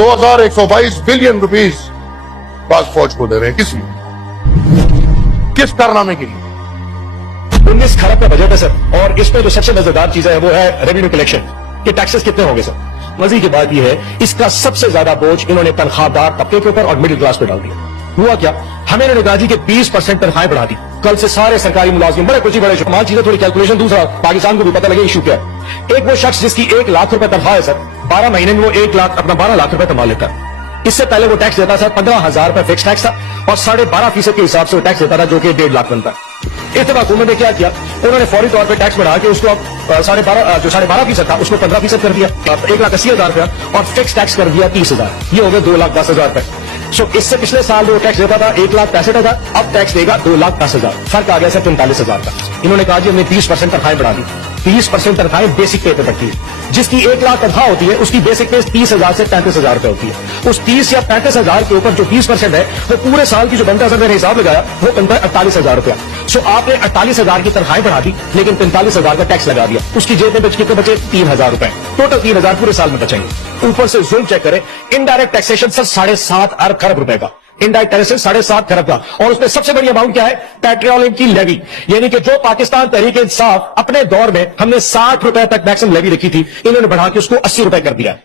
2122 billion rupees पास फौज को दे रहे हैं। किस लिए, किस कारनामे के लिए? 19 खरब का बजट है सर, और इसमें जो सबसे मजेदार चीज है वो है रेवेन्यू कलेक्शन के टैक्सेस कितने होंगे सर। मजे की बात यह है, इसका सबसे ज्यादा बोझ इन्होंने तनख्वाहदार तबके के ऊपर और मिडिल क्लास पे डाल दिया। हुआ क्या, हमें इन्होंने कहा जी कि 20% तनख्वाहें बढ़ा दी। कल से सारे सरकारी मुलाजिम बड़े कुछ ही बड़े कमाल चीजें, थोड़ी कैलकुलेशन, दूसरा पाकिस्तान को भी पता लगे इशू क्या है। एक वो शख्स जिसकी 1 लाख रुपए तनख्वाह है सर, 12 महीने में वो 1 लाख अपना 12 लाख रुपए कमा लेता है। इससे पहले वो टैक्स देता था 15,000 रुपए फिक्स टैक्स था, और 12.5% के हिसाब से वो टैक्स देता था, जो कि 1.5 लाख बनता है। इस दफा हुकूमत ने क्या किया, उन्होंने फौरी तौर पे टैक्स बढ़ा के उसको अब 12.5% था उसको 15% कर दिया, 1,80,000 रुपया, और फिक्स टैक्स कर दिया 30,000। ये हो गए 2,10,000 रुपए। सो इससे पिछले साल जो टैक्स देता था 1,65,000, अब टैक्स देगा 2,10,000, फर्क आ गया सर 45,000 का। इन्होंने कहा जी हमने 20% तनख्वाहें बढ़ा दी। 20% तनख्वाहें बेसिक पे बढ़ती है। जिसकी 1 लाख तनख्वाह होती है उसकी बेसिक पे 30,000 से 35,000 रुपए होती है। उस 30 या 35,000 के ऊपर जो 20% है वो पूरे साल की जो बनता है, मैंने हिसाब लगाया, वो बनता है 48,000 रुपया। सो आपने 48,000 की तनख्वाहें बढ़ा दी, लेकिन 45,000 का टैक्स लगा दिया। उसकी जेब में कितने बचे? 3,000 रुपए। टोटल 3,000 पूरे साल में बचेंगे। ऊपर से जुल्म चेक करें, इनडायरेक्ट टैक्सेशन सर 7.5 अरब खरब रुपए का, इनडायरेक्ट टैक्सेशन 7.5 खरब का। और उसमें सबसे बड़ी अमाउंट क्या है? पेट्रोलियम की लेवी, यानी कि जो पाकिस्तान तहरीक इंसाफ अपने दौर में हमने 60 रुपए तक मैक्सिमम लेवी रखी थी, इन्होंने बढ़ा के उसको 80 रुपए कर दिया।